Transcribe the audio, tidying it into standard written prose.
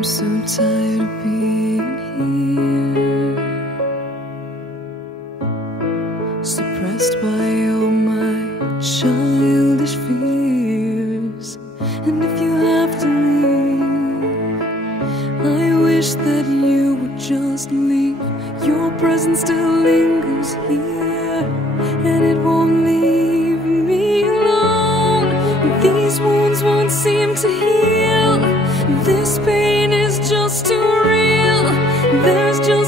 I'm so tired of being here, suppressed by all my childish fears. And if you have to leave, I wish that you would just leave. Your presence still lingers here, and it won't leave me alone. These wounds won't seem to heal. This pain is just too real. There's just